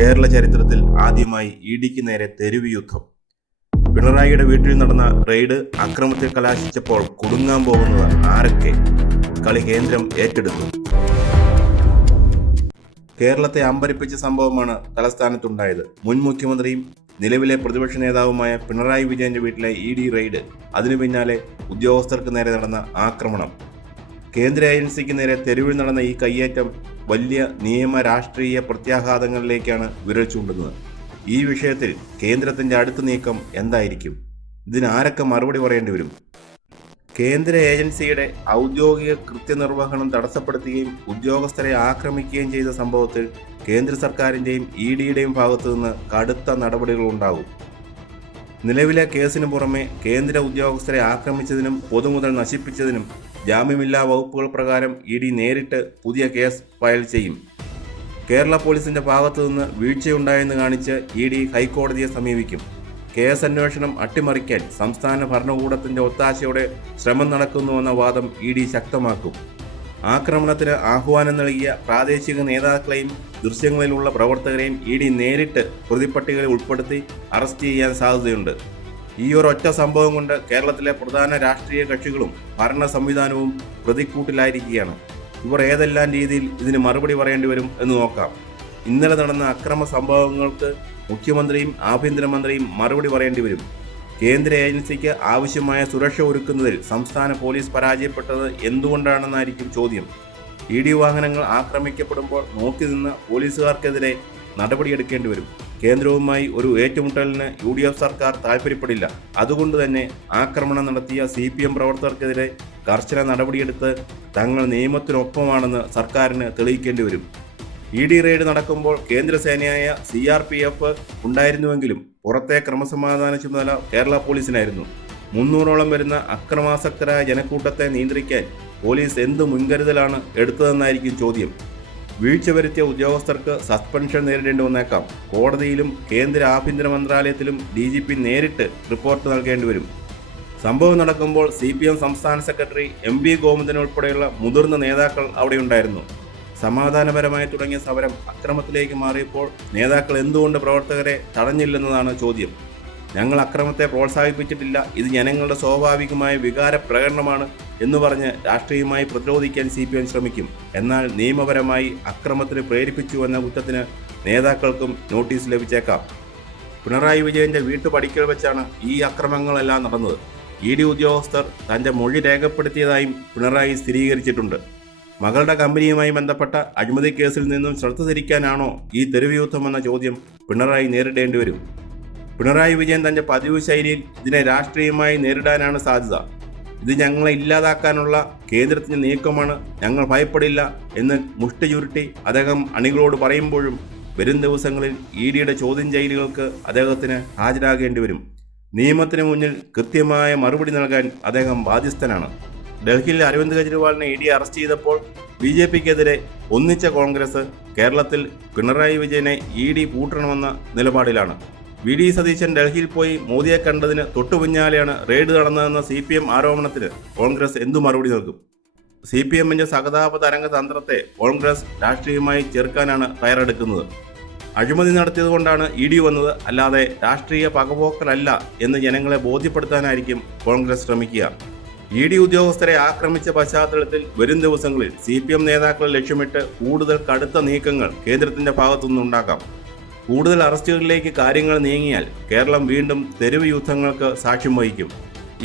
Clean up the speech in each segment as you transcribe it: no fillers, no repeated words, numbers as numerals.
കേരള ചരിത്രത്തിൽ ആദ്യമായി ഇഡിക്ക് നേരെ തെരുവ് യുദ്ധം. പിണറായിയുടെ വീട്ടിൽ നടന്ന റെയ്ഡ് അക്രമത്തിൽ കലാശിച്ചപ്പോൾ കുടുങ്ങാൻ പോകുന്നത് ആരൊക്കെ? കളി കേന്ദ്രം ഏറ്റെടുത്തു. കേരളത്തെ അമ്പരിപ്പിച്ച സംഭവമാണ് തലസ്ഥാനത്തുണ്ടായത്. മുൻ മുഖ്യമന്ത്രിയും നിലവിലെ പ്രതിപക്ഷ നേതാവുമായ പിണറായി വിജയന്റെ വീട്ടിലെ ഇഡി റെയ്ഡ്, അതിനു പിന്നാലെ ഉദ്യോഗസ്ഥർക്ക് നേരെ നടന്ന ആക്രമണം. കേന്ദ്ര ഏജൻസിക്ക് നേരെ തെരുവിൽ നടന്ന ഈ കയ്യേറ്റം വലിയ നിയമ രാഷ്ട്രീയ പ്രത്യാഘാതങ്ങളിലേക്കാണ് വിരൽ ചൂണ്ടുന്നത്. ഈ വിഷയത്തിൽ കേന്ദ്രത്തിന്റെ അടുത്ത നീക്കം എന്തായിരിക്കും? ഇതിന് ആരൊക്കെ മറുപടി പറയേണ്ടി വരും? കേന്ദ്ര ഏജൻസിയുടെ ഔദ്യോഗിക കൃത്യനിർവഹണം തടസ്സപ്പെടുത്തുകയും ഉദ്യോഗസ്ഥരെ ആക്രമിക്കുകയും ചെയ്ത സംഭവത്തിൽ കേന്ദ്ര സർക്കാരിൻ്റെയും ഇഡിയുടെയും ഭാഗത്തു നിന്ന് കടുത്ത നടപടികളുണ്ടാകും. നിലവിലെ കേസിന് പുറമെ കേന്ദ്ര ഉദ്യോഗസ്ഥരെ ആക്രമിച്ചതിനും പൊതുമുതൽ നശിപ്പിച്ചതിനും ജാമ്യമില്ലാ വകുപ്പുകൾ പ്രകാരം ഇഡി നേരിട്ട് പുതിയ കേസ് ഫയൽ ചെയ്യും. കേരള പോലീസിന്റെ ഭാഗത്തു നിന്ന് വീഴ്ചയുണ്ടായെന്ന് കാണിച്ച് ഇഡി ഹൈക്കോടതിയെ സമീപിക്കും. കേസ് അന്വേഷണം അട്ടിമറിക്കാൻ സംസ്ഥാന ഭരണകൂടത്തിന്റെ ഒത്താശയോടെ ശ്രമം നടക്കുന്നുവെന്ന വാദം ഇഡി ശക്തമാക്കും. ആക്രമണത്തിന് ആഹ്വാനം നൽകിയ പ്രാദേശിക നേതാക്കളെയും ദൃശ്യങ്ങളിലുള്ള പ്രവർത്തകരെയും ഇഡി നേരിട്ട് പ്രതിപ്പട്ടികയിൽ ഉൾപ്പെടുത്തി അറസ്റ്റ് ചെയ്യാൻ സാധ്യതയുണ്ട്. ഈ ഒരൊറ്റ സംഭവം കൊണ്ട് കേരളത്തിലെ പ്രധാന രാഷ്ട്രീയ കക്ഷികളും ഭരണ സംവിധാനവും പ്രതിക്കൂട്ടിലായിരിക്കുകയാണ്. ഇവർ ഏതെല്ലാം രീതിയിൽ ഇതിന് മറുപടി പറയേണ്ടി വരും എന്ന് നോക്കാം. ഇന്നലെ നടന്ന അക്രമ സംഭവങ്ങൾക്ക് മുഖ്യമന്ത്രിയും ആഭ്യന്തരമന്ത്രിയും മറുപടി പറയേണ്ടി വരും. കേന്ദ്ര ഏജൻസിക്ക് ആവശ്യമായ സുരക്ഷ ഒരുക്കുന്നതിൽ സംസ്ഥാന പോലീസ് പരാജയപ്പെട്ടത് എന്തുകൊണ്ടാണെന്നായിരിക്കും ചോദ്യം. ഇഡി വാഹനങ്ങൾ ആക്രമിക്കപ്പെടുമ്പോൾ നോക്കി നിന്ന് പോലീസുകാർക്കെതിരെ നടപടിയെടുക്കേണ്ടി വരും. കേന്ദ്രവുമായി ഒരു ഏറ്റുമുട്ടലിന് UDF സർക്കാർ താൽപ്പര്യപ്പെടില്ല. അതുകൊണ്ട് തന്നെ ആക്രമണം നടത്തിയ CPM പ്രവർത്തകർക്കെതിരെ കർശന നടപടിയെടുത്ത് തങ്ങൾ നിയമത്തിനൊപ്പമാണെന്ന് സർക്കാരിന് തെളിയിക്കേണ്ടി വരും. ഇഡി റെയ്ഡ് നടക്കുമ്പോൾ കേന്ദ്രസേനയായ CRPF ഉണ്ടായിരുന്നുവെങ്കിലും പുറത്തെ ക്രമസമാധാന ചുമതല കേരള പോലീസിനായിരുന്നു. 300ഓളം വരുന്ന അക്രമാസക്തരായ ജനക്കൂട്ടത്തെ നിയന്ത്രിക്കാൻ പോലീസ് എന്ത് മുൻകരുതലാണ് എടുത്തതെന്നായിരിക്കും ചോദ്യം. വീഴ്ച വരുത്തിയ ഉദ്യോഗസ്ഥർക്ക് സസ്പെൻഷൻ നേരിടേണ്ടി വന്നേക്കാം. കോടതിയിലും കേന്ദ്ര ആഭ്യന്തര മന്ത്രാലയത്തിലും DGP നേരിട്ട് റിപ്പോർട്ട് നൽകേണ്ടി വരും. സംഭവം നടക്കുമ്പോൾ CPM സംസ്ഥാന സെക്രട്ടറി MV ഗോവിന്ദൻ ഉൾപ്പെടെയുള്ള മുതിർന്ന നേതാക്കൾ അവിടെയുണ്ടായിരുന്നു. സമാധാനപരമായി തുടങ്ങിയ സമരം അക്രമത്തിലേക്ക് മാറിയപ്പോൾ നേതാക്കൾ എന്തുകൊണ്ട് പ്രവർത്തകരെ തടഞ്ഞില്ലെന്നതാണ് ചോദ്യം. ഞങ്ങൾ അക്രമത്തെ പ്രോത്സാഹിപ്പിച്ചിട്ടില്ല, ഇത് ജനങ്ങളുടെ സ്വാഭാവികമായ വികാര പ്രകടനമാണ് എന്ന് പറഞ്ഞ് രാഷ്ട്രീയമായി പ്രതിരോധിക്കാൻ CPM ശ്രമിക്കും. എന്നാൽ നിയമപരമായി അക്രമത്തിന് പ്രേരിപ്പിച്ചു എന്ന കുറ്റത്തിന് നേതാക്കൾക്കും നോട്ടീസ് ലഭിച്ചേക്കാം. പിണറായി വിജയന്റെ വീട്ടുപടിക്കൽ വെച്ചാണ് ഈ അക്രമങ്ങളെല്ലാം നടന്നത്. ഇഡി ഉദ്യോഗസ്ഥർ തന്റെ മൊഴി രേഖപ്പെടുത്തിയതായും പിണറായി സ്ഥിരീകരിച്ചിട്ടുണ്ട്. മകളുടെ കമ്പനിയുമായി ബന്ധപ്പെട്ട അഴിമതി കേസിൽ നിന്നും ശ്രദ്ധ തിരിക്കാനാണോ ഈ തെരുവ് യുദ്ധമെന്ന ചോദ്യം പിണറായി നേരിടേണ്ടി വരും. പിണറായി വിജയൻ തന്റെ പതിവ് ശൈലിയിൽ ഇതിനെ രാഷ്ട്രീയമായി നേരിടാനാണ് സാധ്യത. ഇത് ഞങ്ങളെ ഇല്ലാതാക്കാനുള്ള കേന്ദ്രത്തിന്റെ നീക്കമാണ്, ഞങ്ങൾ ഭയപ്പെടില്ല എന്ന് മുഷ്ടി ചുരുട്ടി അദ്ദേഹം അണികളോട് പറയുമ്പോഴും വരും ദിവസങ്ങളിൽ ഇഡിയുടെ ചോദ്യം ചെയ്യലുകൾക്ക് അദ്ദേഹത്തിന് ഹാജരാകേണ്ടി വരും. നിയമത്തിന് മുന്നിൽ കൃത്യമായ മറുപടി നൽകാൻ അദ്ദേഹം ബാധ്യസ്ഥനാണ്. ഡൽഹിയിൽ അരവിന്ദ് കെജ്രിവാളിനെ ഇഡി അറസ്റ്റ് ചെയ്തപ്പോൾ BJPക്കെതിരെ ഒന്നിച്ച കോൺഗ്രസ് കേരളത്തിൽ പിണറായി വിജയനെ ഇഡി കൂട്ടണമെന്ന നിലപാടിലാണ്. VD സതീശൻ ഡൽഹിയിൽ പോയി മോദിയെ കണ്ടതിന് തൊട്ടുപിന്നാലെയാണ് റെയ്ഡ് നടന്നതെന്ന CPM ആരോപണത്തിന് കോൺഗ്രസ് എന്തു മറുപടി നൽകും? CPMന്റെ സഹതാപ തരംഗ തന്ത്രത്തെ കോൺഗ്രസ് രാഷ്ട്രീയമായി ചെറുക്കാനാണ് തയ്യാറെടുക്കുന്നത്. അഴിമതി നടത്തിയതുകൊണ്ടാണ് ഇഡി വന്നത്, അല്ലാതെ രാഷ്ട്രീയ പകപോക്കലല്ല എന്ന് ജനങ്ങളെ ബോധ്യപ്പെടുത്താനായിരിക്കും കോൺഗ്രസ് ശ്രമിക്കുക. ഇഡി ഉദ്യോഗസ്ഥരെ ആക്രമിച്ച പശ്ചാത്തലത്തിൽ വരും ദിവസങ്ങളിൽ CPM നേതാക്കളെ ലക്ഷ്യമിട്ട് കൂടുതൽ കടുത്ത നീക്കങ്ങൾ കേന്ദ്രത്തിന്റെ ഭാഗത്തുനിന്നുണ്ടാക്കാം. കൂടുതൽ അറസ്റ്റുകളിലേക്ക് കാര്യങ്ങൾ നീങ്ങിയാൽ കേരളം വീണ്ടും തെരുവ് യുദ്ധങ്ങൾക്ക് സാക്ഷ്യം വഹിക്കും.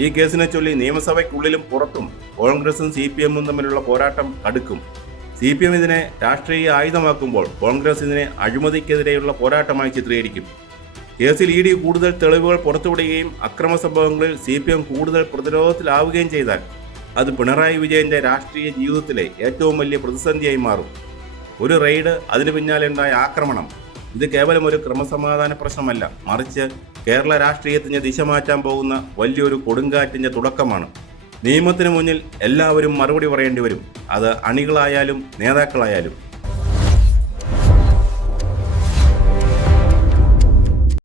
ഈ കേസിനെ ചൊല്ലി നിയമസഭയ്ക്കുള്ളിലും പുറത്തും കോൺഗ്രസും CPMഉം തമ്മിലുള്ള പോരാട്ടം കടുക്കും. CPM ഇതിനെ രാഷ്ട്രീയ ആയുധമാക്കുമ്പോൾ കോൺഗ്രസ് ഇതിനെ അഴിമതിക്കെതിരെയുള്ള പോരാട്ടമായി ചിത്രീകരിക്കും. കേസിൽ ഇഡി കൂടുതൽ തെളിവുകൾ പുറത്തുവിടുകയും അക്രമ സംഭവങ്ങളിൽ CPM കൂടുതൽ പ്രതിരോധത്തിലാവുകയും ചെയ്താൽ അത് പിണറായി വിജയന്റെ രാഷ്ട്രീയ ജീവിതത്തിലെ ഏറ്റവും വലിയ പ്രതിസന്ധിയായി മാറും. ഒരു റെയ്ഡ്, അതിനു പിന്നാലെ ഉണ്ടായ ആക്രമണം, ഇത് കേവലം ഒരു ക്രമസമാധാന പ്രശ്നമല്ല, മറിച്ച് കേരള രാഷ്ട്രീയത്തിന് ദിശ മാറ്റാൻ പോകുന്ന വലിയൊരു കൊടുങ്കാറ്റിന്റെ തുടക്കമാണ്. നിയമത്തിന് മുന്നിൽ എല്ലാവരും മറുപടി പറയേണ്ടി വരും. അത് അണികളായാലും നേതാക്കളായാലും.